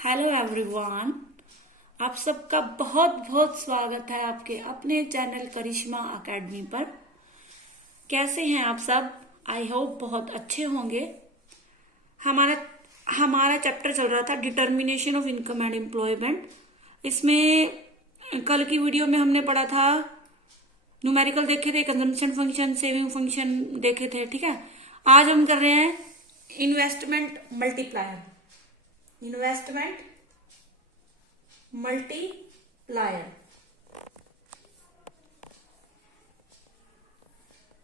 Hello everyone. आप सबका बहुत बहुत स्वागत है आपके अपने चैनल करिश्मा एकेडमी पर। कैसे हैं आप सब? आई होप बहुत अच्छे होंगे। हमारा हमारा चैप्टर चल रहा था determination of income and employment. इसमें कल की वीडियो में हमने पढ़ा था, न्यूमेरिकल देखे थे, कंजम्पशन फंक्शन, सेविंग फंक्शन देखे थे। ठीक है, आज हम कर रहे हैं इन्वेस्टमेंट मल्टीप्लायर। इन्वेस्टमेंट मल्टीप्लायर,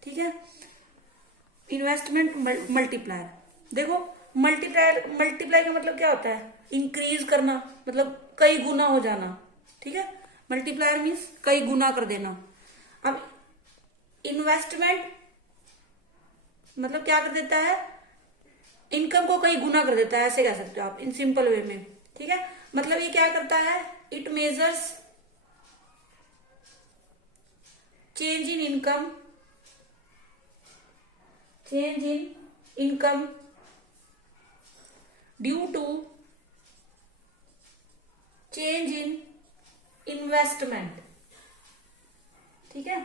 ठीक है। इन्वेस्टमेंट मल्टीप्लायर, देखो मल्टीप्लाई का मतलब क्या होता है? इंक्रीज करना, मतलब कई गुना हो जाना। ठीक है, मल्टीप्लायर मीन्स कई गुना कर देना। अब इन्वेस्टमेंट मतलब क्या कर देता है? इनकम को कई गुना कर देता है, ऐसे कह सकते हो आप इन सिंपल वे में। ठीक है, मतलब ये क्या करता है? It measures change in income, due to change in investment. ठीक है,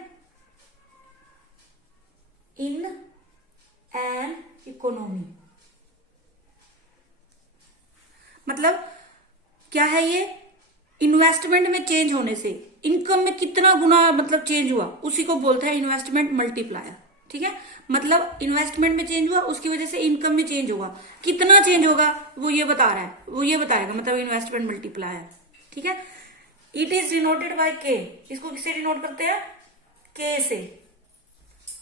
इन एन इकोनॉमी। मतलब क्या है ये? इन्वेस्टमेंट में चेंज होने से इनकम में कितना गुना मतलब चेंज हुआ, उसी को बोलता है इन्वेस्टमेंट मल्टीप्लायर। ठीक है, मतलब इन्वेस्टमेंट में चेंज हुआ, उसकी वजह से इनकम में चेंज होगा। कितना चेंज होगा वो ये बता रहा है, वो ये बताएगा, मतलब इन्वेस्टमेंट मल्टीप्लायर। ठीक है, इट इज डिनोटेड बाय के। इसको किससे डिनोट करते हैं? के से,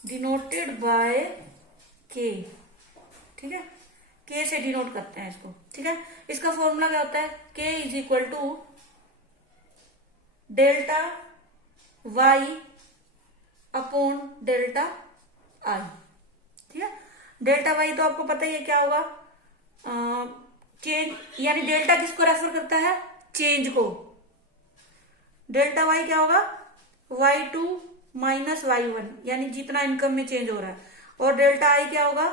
डिनोटेड बाय के। ठीक है, के से डिनोट करते हैं इसको। ठीक है, इसका फॉर्मूला क्या होता है? K is equal to delta Y upon delta I. ठीक है, डेल्टा वाई तो आपको पता ही है क्या होगा? चेंज, यानी डेल्टा किसको रेफर करता है? चेंज को। डेल्टा वाई क्या होगा? y2 माइनस y1, यानी जितना इनकम में चेंज हो रहा है। और डेल्टा आई क्या होगा?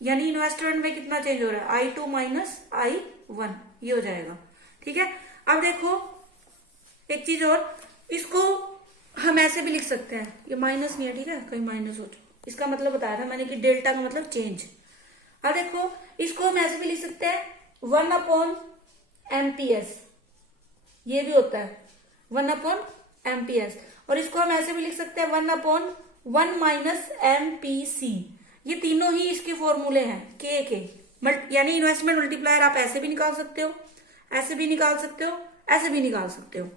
यानी इन्वेस्टमेंट में कितना चेंज हो रहा है, i2 माइनस i1, ये हो जाएगा। ठीक है, अब देखो एक चीज और, इसको हम ऐसे भी लिख सकते हैं, ये माइनस नहीं है, ठीक है, कहीं माइनस हो तो इसका मतलब बताया था मैंने कि डेल्टा का मतलब चेंज। अब देखो इसको हम ऐसे भी लिख सकते हैं 1 अपॉन एमपीएस, ये भी होता है 1 अपॉन एमपीएस। और इसको हम ऐसे भी लिख सकते हैं 1 अपॉन 1 माइनस एमपीसी। ये तीनों ही इसके फॉर्मूले हैं के। यानी इन्वेस्टमेंट मल्टीप्लायर आप ऐसे भी निकाल सकते हो, ऐसे भी निकाल सकते हो, ऐसे भी निकाल सकते हो।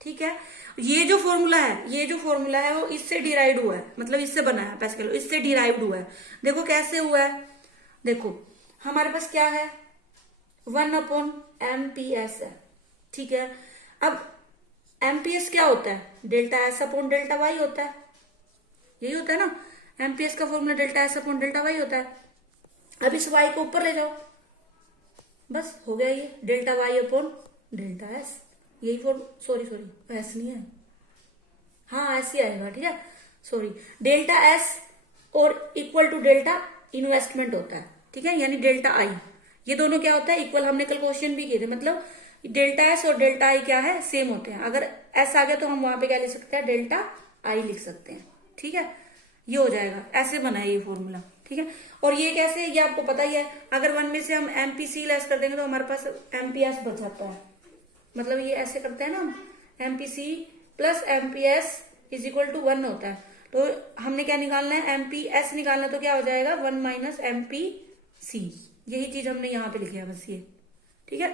ठीक है, ये जो फॉर्मूला है वो इससे डिराइव हुआ है, मतलब इससे बना है पैस्कल, इससे डिराइव्ड हुआ है। देखो कैसे हुआ है, देखो हमारे पास क्या है? 1 अपॉन एमपीएस है। ठीक है, अब एमपीएस क्या होता है? Delta S upon delta Y होता है, यही होता है ना। एमपीएस का formula delta S upon delta Y होता है। अब इस वाई को ऊपर ले जाओ, बस हो गया ये delta Y upon delta S. यही फॉर्म, सॉरी एस नहीं है, हाँ ऐसे आएगा। ठीक है, सॉरी, डेल्टा एस और इक्वल टू डेल्टा इन्वेस्टमेंट होता है। ठीक है, यानी डेल्टा आई, ये दोनों क्या होता है? इक्वल। हमने कल क्वेश्चन भी किए थे, मतलब डेल्टा एस और डेल्टा आई क्या है? सेम होते हैं। अगर एस आ गया तो हम वहां पे क्या लिख सकते हैं? डेल्टा आई लिख सकते हैं। ठीक है, ये हो जाएगा, ऐसे बना है ये फॉर्मूला। ठीक है, और ये कैसे, ये आपको पता ही है। अगर 1 में से हम एमपीसी लेस कर देंगे तो हमारे पास एमपीएस बच जाता है। मतलब ये ऐसे करते हैं ना हम, MPC plus MPS is equal to 1 होता है। तो हमने क्या निकालना है? एमपीएस निकालना है, तो क्या हो जाएगा? 1 माइनस एमपीसी। यही चीज हमने यहाँ पे लिखी है बस ये। ठीक है,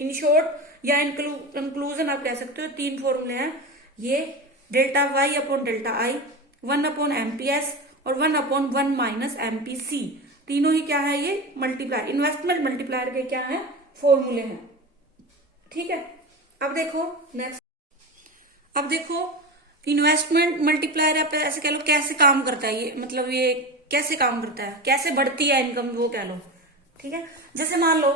इन शॉर्ट या इंक्लूजन आप कह सकते हो, 3 फॉर्मूले हैं ये, delta Y upon delta I, 1 upon MPS और 1 अपॉन 1 माइनस एमपीसी। तीनों ही क्या है? ये मल्टीप्लायर, इन्वेस्टमेंट मल्टीप्लायर के क्या है? फॉर्मूले हैं। ठीक है, अब देखो नेक्स्ट, अब देखो इन्वेस्टमेंट मल्टीप्लायर आप ऐसे कह लो कैसे काम करता है ये, मतलब ये कैसे काम करता है, कैसे बढ़ती है इनकम, वो कह लो। ठीक है, जैसे मान लो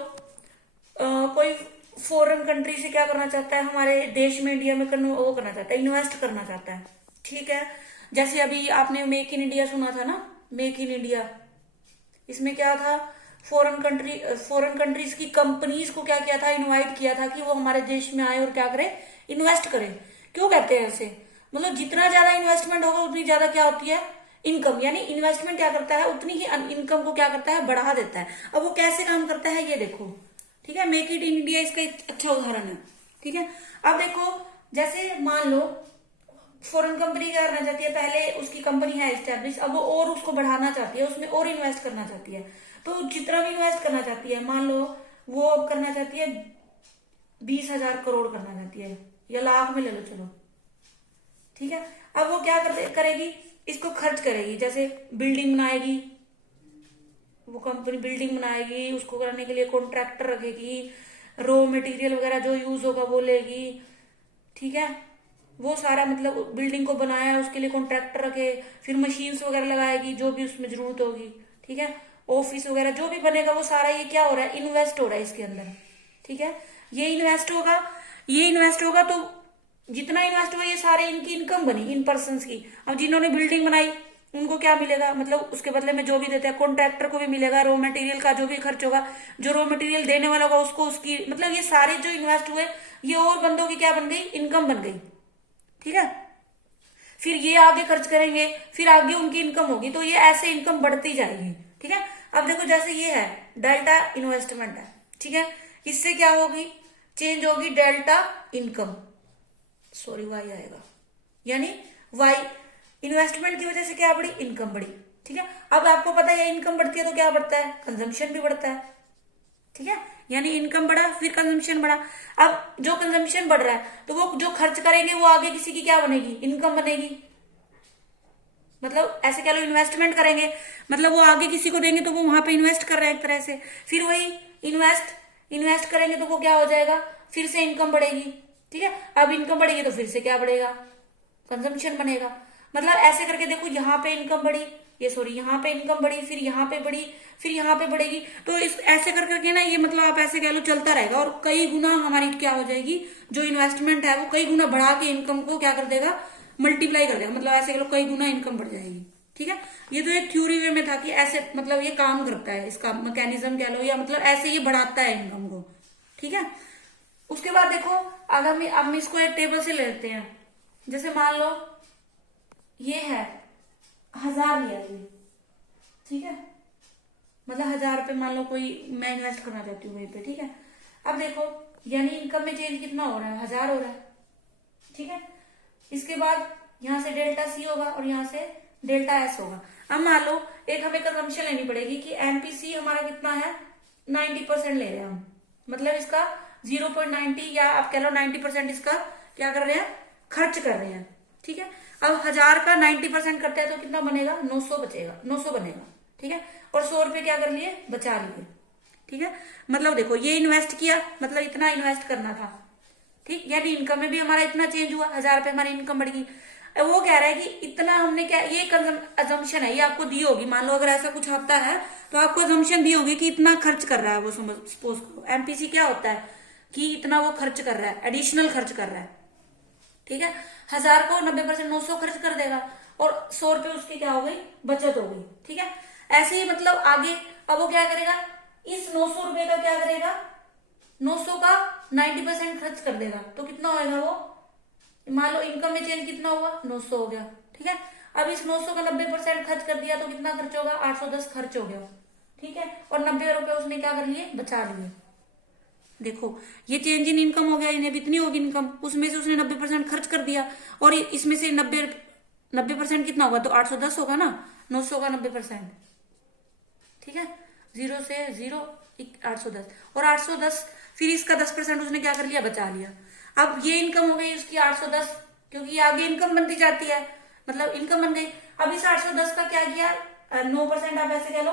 कोई फॉरेन कंट्री से क्या करना चाहता है, हमारे देश में इंडिया में वो करना चाहता है, इन्वेस्ट करना चाहता है। ठीक है, जैसे अभी आपने मेक इन इंडिया सुना था ना, मेक इन इंडिया, इसमें क्या था? फॉरेन कंट्रीज की कंपनीज को क्या किया था, इनवाइट किया था कि वो हमारे देश में आए और क्या करें, इन्वेस्ट करें। क्यों कहते हैं ऐसे, मतलब जितना ज्यादा इन्वेस्टमेंट होगा उतनी ज्यादा क्या होती है, इनकम। यानी इन्वेस्टमेंट क्या करता है, उतनी ही इनकम को क्या करता है, बढ़ा देता है। अब वो कैसे काम करता है ये देखो, ठीक है। मेक इट इन इंडिया इसका एक अच्छा उदाहरण है, ठीक है। अब देखो, जैसे मान लो फॉरेन कंपनी क्या करना चाहती है, पहले उसकी कंपनी है एस्टेब्लिश, अब वो और उसको बढ़ाना चाहती है, उसमें और इन्वेस्ट करना चाहती है। तो जितना भी इन्वेस्ट करना चाहती है, मान लो वो अब करना चाहती है 20,000 करोड़ करना चाहती है, या लाख में ले लो चलो, ठीक है। अब वो क्या करेगी, इसको खर्च करेगी। जैसे बिल्डिंग बनाएगी, वो कंपनी बिल्डिंग बनाएगी, उसको करने के लिए कॉन्ट्रैक्टर रखेगी, रॉ मटेरियल वगैरह जो यूज होगा वो लेगी, ठीक है। वो सारा मतलब बिल्डिंग को बनाया उसके लिए कॉन्ट्रैक्टर रखे, फिर मशीन्स वगैरह लगाएगी जो भी उसमें जरूरत होगी, ठीक है। ऑफिस वगैरह जो भी बनेगा वो सारा ये क्या हो रहा है, इन्वेस्ट हो रहा है इसके अंदर, ठीक है। ये इन्वेस्ट होगा, ये इन्वेस्ट होगा, तो जितना इन्वेस्ट हुआ ये सारे इनकी इनकम बनी, इन पर्सन की। अब जिन्होंने बिल्डिंग बनाई उनको क्या मिलेगा, मतलब उसके बदले में जो भी देते हैं, कॉन्ट्रैक्टर को भी मिलेगा, रॉ मटेरियल का जो भी खर्च होगा, जो रॉ मटेरियल देने वाला होगा उसको उसकी, मतलब ये सारे जो इन्वेस्ट हुए ये और बंदों की क्या बन गई, इनकम बन गई, ठीक है। फिर ये आगे खर्च करेंगे, फिर आगे उनकी इनकम होगी, तो ये ऐसे इनकम बढ़ती जाएगी, ठीक है। अब देखो जैसे ये है डेल्टा इन्वेस्टमेंट है, ठीक है। इससे क्या होगी, चेंज होगी डेल्टा इनकम, सॉरी वाई आएगा, यानी वाई इन्वेस्टमेंट की वजह से क्या बढ़ी, इनकम बढ़ी, ठीक है। अब आपको पता है इनकम बढ़ती है तो क्या बढ़ता है, कंजम्पशन भी बढ़ता है, ठीक है। यानी इनकम बढ़ा फिर कंजम्पशन बढ़ा। अब जो कंजम्पशन बढ़ रहा है तो वो जो खर्च करेंगे वो आगे किसी की क्या बनेगी, इनकम बनेगी। मतलब ऐसे कह लो इन्वेस्टमेंट करेंगे, मतलब वो आगे किसी को देंगे तो वो वहां पे इन्वेस्ट कर रहे हैं एक तरह से, फिर वही इन्वेस्ट करेंगे तो वो क्या हो जाएगा, फिर से इनकम बढ़ेगी, ठीक है। अब इनकम बढ़ेगी तो फिर से क्या बढ़ेगा, कंजम्पशन बनेगा। मतलब ऐसे करके देखो, यहाँ पे इनकम बढ़ी, ये सॉरी यहाँ पे इनकम बढ़ी, फिर यहाँ पे बढ़ी, फिर यहाँ पे बढ़ेगी, तो इस ऐसे कर करके ना ये मतलब आप ऐसे कह लो चलता रहेगा, और कई गुना हमारी क्या हो जाएगी, जो इन्वेस्टमेंट है वो कई गुना बढ़ा के इनकम को क्या कर देगा, मल्टीप्लाई कर देगा। मतलब ऐसे कह लो कई गुना इनकम बढ़ जाएगी, ठीक है। ये तो एक थ्योरी वे में था कि ऐसे मतलब ये काम करता है, इसका मैकेनिज्म कह लो, या मतलब ऐसे ये बढ़ाता है इनकम को, ठीक है। उसके बाद देखो, अगर हम इसको एक टेबल से लेते हैं, जैसे मान लो ये है 1,000 लिया ये, ठीक है। मतलब 1,000 रुपये मान लो कोई मैं इन्वेस्ट करना चाहती हूँ वहीं पे, ठीक है। अब देखो यानी इनकम में चेंज कितना हो रहा है, 1,000 हो रहा है, ठीक है। इसके बाद यहाँ से डेल्टा सी होगा और यहाँ से डेल्टा एस होगा। अब मान लो एक हमें कंजम्पशन लेनी पड़ेगी कि एमपीसी हमारा कितना है, 90% ले रहे हैं हम, मतलब इसका 0.90 या आप कह लो 90% इसका क्या कर रहे हैं, खर्च कर रहे हैं, ठीक है। अब 1,000 का 90% करते हैं तो कितना बनेगा, 900 बचेगा, 900 बनेगा, ठीक है। और 100 रुपए क्या कर लिए, बचा लिए, ठीक है। मतलब देखो ये इन्वेस्ट किया, मतलब इतना इन्वेस्ट करना था, ठीक। यानी इनकम में भी हमारा इतना चेंज हुआ, 1,000 रुपए हमारी इनकम बढ़ गई। वो कह रहा है कि इतना हमने क्या, ये अजम्पशन है, ये आपको दी होगी, मान लो अगर ऐसा कुछ आता है तो आपको अजम्पशन दी होगी कि इतना खर्च कर रहा है वो, सपोज एमपीसी क्या होता है कि इतना वो खर्च कर रहा है, एडिशनल खर्च कर रहा है, ठीक है। 1,000 को 90% 900 खर्च कर देगा और 100 रुपए उसकी क्या हो गई, बचत हो गई, ठीक है। ऐसे ही मतलब आगे अब वो क्या करेगा, इस 900 रुपए का क्या करेगा, 900 का 90% खर्च कर देगा, तो कितना होएगा वो, मान लो इनकम में चेंज कितना हुआ, 900 हो गया, ठीक है। अब इस 900 का 90% खर्च कर दिया तो कितना खर्च होगा, 810 खर्च हो गया, ठीक है। और 90 रुपए उसने क्या कर लिए, बचा लिए। देखो ये चेंज इन इनकम हो गया, इन्हें भी इतनी होगी इनकम, उसमें से उसने 90% खर्च कर दिया, और इसमें से 90% कितना होगा, तो 810 होगा ना, 900 का 90%, ठीक है। 0 से 0 810, और 810 फिर इसका 10% उसने क्या कर लिया, बचा लिया। अब ये इनकम हो गई उसकी 810, क्योंकि आगे इनकम बनती जाती है, मतलब इनकम बन गई। अब इस 810 का क्या किया, 9% आप ऐसे कह लो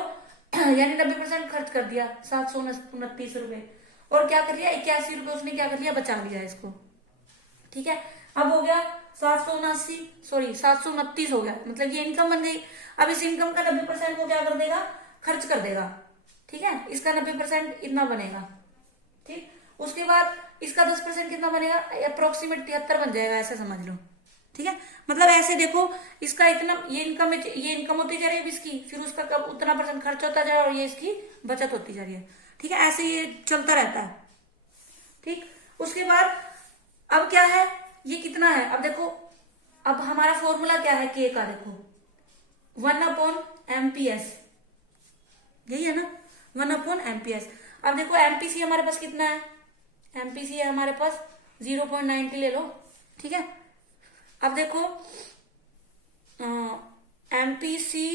यानी 90% खर्च कर दिया, 729 रुपए, और क्या कर लिया, 81 रुपए उसने क्या कर लिया, बचा लिया इसको, ठीक है। अब हो गया 729 हो गया, मतलब ये इनकम बन गई। अब इस इनकम का 90% को क्या कर देगा, खर्च कर देगा, ठीक है। इसका 90% इतना बनेगा, ठीक। उसके बाद इसका 10% कितना बनेगा, अप्रोक्सीमेट 73 बन जाएगा, ऐसा समझ लो, ठीक है, मतलब ऐसे देखो, इसका इतना ये इनकम होती जा रही है इसकी, फिर उसका कब उतना % खर्च होता जा रहा है और ये इसकी बचत होती जा रही है। ठीक है, ऐसे ये चलता रहता है। ठीक, उसके बाद अब क्या है, ये कितना है, अब देखो, अब हमारा फॉर्मूला क्या है के का, देखो 1/MPS, यही है ना, 1/MPS। अब देखो एमपीसी हमारे पास कितना है, एमपीसी है हमारे पास 0.90 ले लो। ठीक है, अब देखो MPC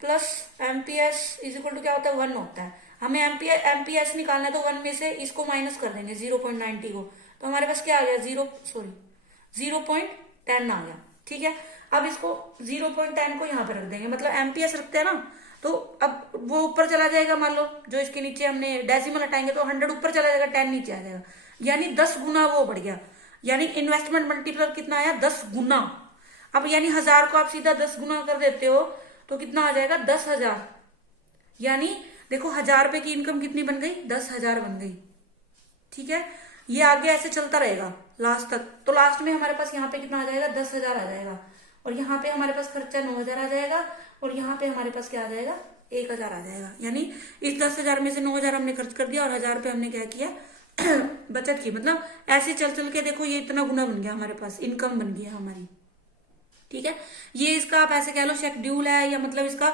plus MPS is equal to क्या होता है, 1 होता है। हमें एमपीएस निकालना है तो 1 में से इसको माइनस कर देंगे 0.90 को, तो हमारे पास क्या आ गया 0.10 आ गया। ठीक है, अब इसको 0.10 को यहाँ पे रख देंगे, मतलब एमपीएस रखते हैं ना, तो अब वो ऊपर चला जाएगा, मान लो जो इसके नीचे हमने डेसिमल हटाएंगे तो 100 ऊपर चला जाएगा, 10 नीचे आ जाएगा, यानी 10 गुना वो बढ़ गया, यानी इन्वेस्टमेंट मल्टीप्लायर कितना आया 10 गुना। अब यानी 1000 को आप सीधा 10 गुना कर देते हो तो कितना आ जाएगा 10,000, यानी देखो 1000 रुपए की इनकम कितनी बन गई, 10,000 बन गई। ठीक है, ये आगे ऐसे चलता रहेगा लास्ट तक, तो लास्ट में हमारे पास यहाँ पे कितना आ जाएगा 10,000 आ जाएगा, और यहाँ पे हमारे पास खर्चा 9,000 आ जाएगा, और यहाँ पे हमारे पास क्या आ जाएगा 1,000 आ जाएगा। यानी इस 10,000 में से 9,000 हमने खर्च कर दिया और 1,000 रुपये हमने क्या किया बचत की। मतलब ऐसे चल चल के देखो ये इतना गुना बन गया हमारे पास, इनकम बन गई हमारी। ठीक है, ये इसका आप ऐसे कह लो शेड्यूल है, या मतलब इसका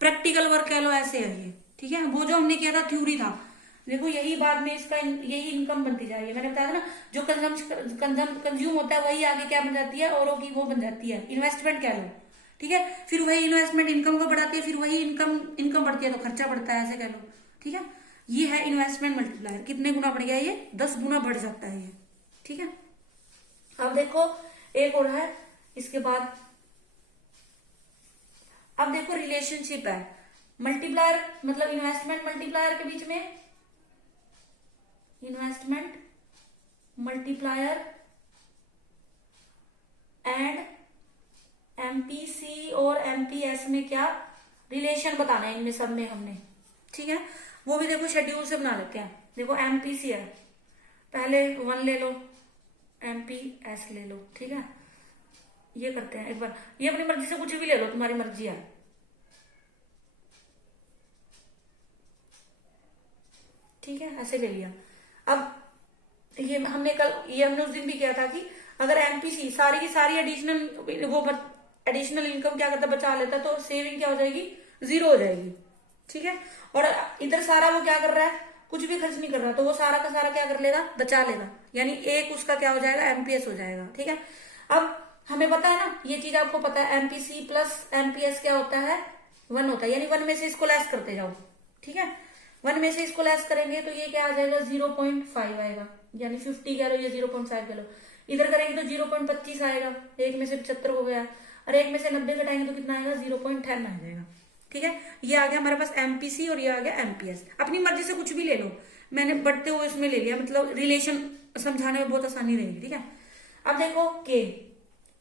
प्रैक्टिकल वर्क कह लो, ऐसे है ये। ठीक है, वो जो हमने किया था थ्योरी था, देखो यही बाद में इसका यही इनकम बनती जा रही है। मैंने बताया था ना, जो कंज्यूम होता है वही आगे क्या बन जाती है, औरों की वो बन जाती है, इन्वेस्टमेंट कह लो। ठीक है, फिर वही इन्वेस्टमेंट इनकम को बढ़ाती है, फिर वही इनकम बढ़ती है तो खर्चा बढ़ता है, ऐसे कह लो। ठीक है, ये है इन्वेस्टमेंट मल्टीप्लायर, कितने गुना बढ़ गया ये 10 गुना बढ़ जाता है ये। ठीक है, अब देखो एक और है इसके बाद, अब देखो रिलेशनशिप है मल्टीप्लायर, मतलब इन्वेस्टमेंट मल्टीप्लायर के बीच में, इन्वेस्टमेंट मल्टीप्लायर एंड एमपीसी और एमपीएस में क्या रिलेशन बताना है इनमें सब में हमने। ठीक है, वो भी देखो शेड्यूल से बना लेते हैं। देखो एमपीसी है, पहले 1 ले लो, एमपीएस ले लो। ठीक है, ये करते हैं एक बार, ये अपनी मर्जी से कुछ भी ले लो, तुम्हारी मर्जी है। ठीक है, ऐसे ले लिया। अब ये हमने उस दिन भी किया था कि अगर एमपीसी सारी की सारी एडिशनल इनकम क्या करता बचा लेता, तो सेविंग क्या हो जाएगी 0 हो जाएगी। ठीक है, और इधर सारा वो क्या कर रहा है, कुछ भी खर्च नहीं कर रहा, तो वो सारा का सारा क्या कर लेगा, बचा लेगा, यानी एक उसका क्या हो जाएगा एमपीएस हो जाएगा। ठीक है, अब हमें पता है ना, ये चीज आपको पता है, एमपीसी प्लस एमपीएस क्या होता है 1 होता है, यानी 1 में से इसको लेस करते जाओ। ठीक है, 1 में से इसको लेस करेंगे तो ये क्या आ जाएगा 0.5 आएगा, यानी 50 कह लो, ये 0.5 कह लो। इधर करेंगे तो 0.25 आएगा, 1 में से 75 हो गया, और 1 में से 90 घटाएंगे तो कितना आएगा 0.10 आ जाएगा। ठीक है, ये आ गया हमारे पास एमपीसी और ये आ गया एमपीएस। अपनी मर्जी से कुछ भी ले लो, मैंने बढ़ते हुए इसमें ले लिया, मतलब रिलेशन समझाने में बहुत आसानी रहेगी। ठीक है, अब देखो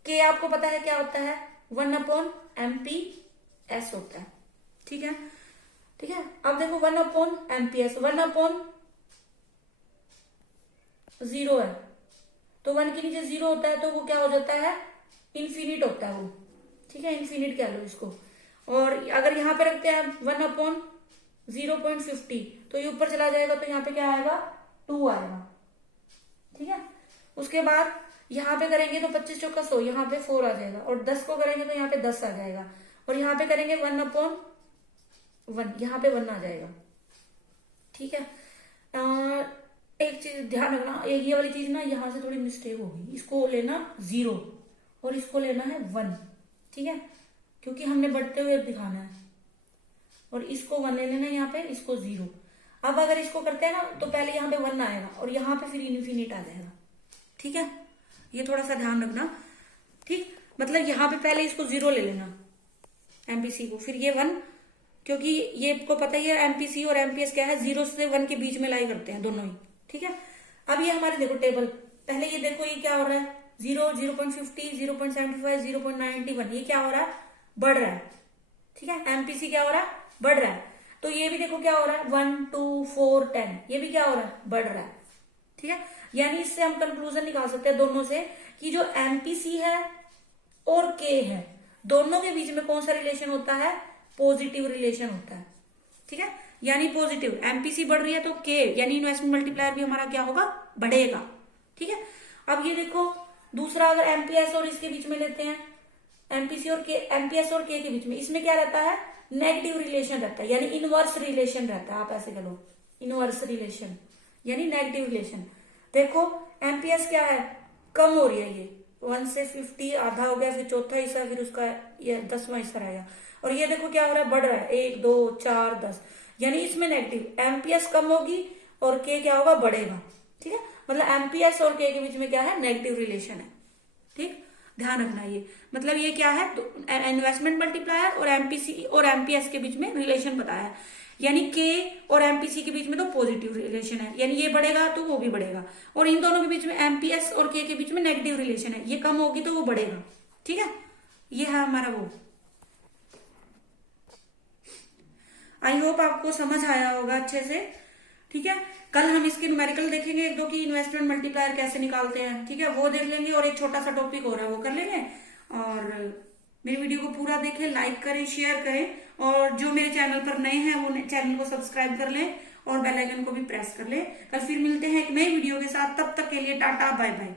के आपको पता है क्या होता है 1/MPS होता है। ठीक है, ठीक है, अब देखो 1/MPS 1/0 है, तो 1 के नीचे 0 होता है तो वो क्या हो जाता है इन्फिनिट होता है वो। ठीक है, इन्फिनिट कह लो इसको। और अगर यहाँ पे रखते हैं 1/0.50 तो ये ऊपर चला जाएगा, तो यहाँ पे क्या आएगा 2 आएगा। ठीक है, उसके बाद यहाँ पे करेंगे तो 25 चौका 100, यहाँ पे 4 आ जाएगा, और 10 को करेंगे तो यहाँ पे 10 आ जाएगा, और यहाँ पे करेंगे 1/1, यहाँ पे 1 आ जाएगा। ठीक है, एक चीज ध्यान रखना, ये वाली चीज ना यहाँ से थोड़ी मिस्टेक होगी, इसको लेना 0 और इसको लेना है 1। ठीक है, क्योंकि हमने बढ़ते हुए दिखाना है, और इसको 1 ले लेना यहाँ पे, इसको 0। अब अगर इसको करते हैं ना तो पहले यहाँ पे 1 आएगा और यहाँ पे फिर इन्फिनिट आ जाएगा। ठीक है, ये थोड़ा सा ध्यान रखना। ठीक, मतलब यहाँ पे पहले इसको 0 ले लेना एमपीसी को, फिर ये 1, क्योंकि ये आपको पता ही है एमपीसी और एमपीएस क्या है 0 से 1 के बीच में लाई करते हैं दोनों ही। ठीक है, अब ये हमारे देखो टेबल, पहले ये देखो ये क्या हो रहा है 0, 0.50, 0.75, 0.91, ये क्या हो रहा है बढ़ रहा है। ठीक है, एमपीसी क्या हो रहा है बढ़ रहा है, तो ये भी देखो क्या हो रहा है 1, 2, 4, 10, ये भी क्या हो रहा है बढ़ रहा है। ठीक है, यानी इससे हम कंक्लूजन निकाल सकते हैं दोनों से कि जो एमपीसी है और के है, दोनों के बीच में कौन सा रिलेशन होता है? पॉजिटिव रिलेशन होता है। ठीक है, यानी पॉजिटिव, एमपीसी बढ़ रही है तो के यानी इन्वेस्टमेंट मल्टीप्लायर भी हमारा क्या होगा? बढ़ेगा। ठीक है, अब ये देखो दूसरा, अगर एमपीएस और इसके बीच में लेते हैं, एमपीसी और के, एमपीएस और के बीच में, इसमें क्या रहता है? नेगेटिव रिलेशन रहता है, यानी इनवर्स रिलेशन रहता है। आप ऐसे कह लो, इनवर्स रिलेशन यानी नेगेटिव रिलेशन। देखो एमपीएस क्या है? कम हो रही है, ये 1 से 50 आधा हो गया, फिर चौथा हिस्सा, फिर उसका ये 10वां हिस्सा रहेगा। और ये देखो क्या हो रहा है? बढ़ रहा है, 1 2 4 10, यानी इसमें नेगेटिव, एमपीएस कम होगी और के क्या होगा? बढ़ेगा। ठीक है, मतलब एमपीएस और के बीच में क्या है? नेगेटिव रिलेशन है। ठीक, ध्यान रखना ये, मतलब ये क्या है? तो इन्वेस्टमेंट मल्टीप्लायर और एमपीसी और एमपीएस के बीच में रिलेशन बताया है, यानी के और एमपीसी के बीच में तो पॉजिटिव रिलेशन है, यानी ये बढ़ेगा तो वो भी बढ़ेगा, और इन दोनों के बीच में एमपीएस और के बीच में नेगेटिव रिलेशन है, ये कम होगी तो वो बढ़ेगा। ठीक है, ये है हमारा वो। आई होप आपको समझ आया होगा अच्छे से। ठीक है, कल हम इसके न्यूमेरिकल देखेंगे एक दो की, इन्वेस्टमेंट मल्टीप्लायर कैसे निकालते हैं। ठीक है, वो देख लेंगे, और एक छोटा सा टॉपिक हो रहा है वो कर लेंगे। और मेरी वीडियो को पूरा देखें, लाइक करें, शेयर करें, और जो मेरे चैनल पर नए हैं वो चैनल को सब्सक्राइब कर लें और बेल आइकन को भी प्रेस कर लें। कल फिर मिलते हैं एक नई वीडियो के साथ, तब तक के लिए टाटा बाय बाय।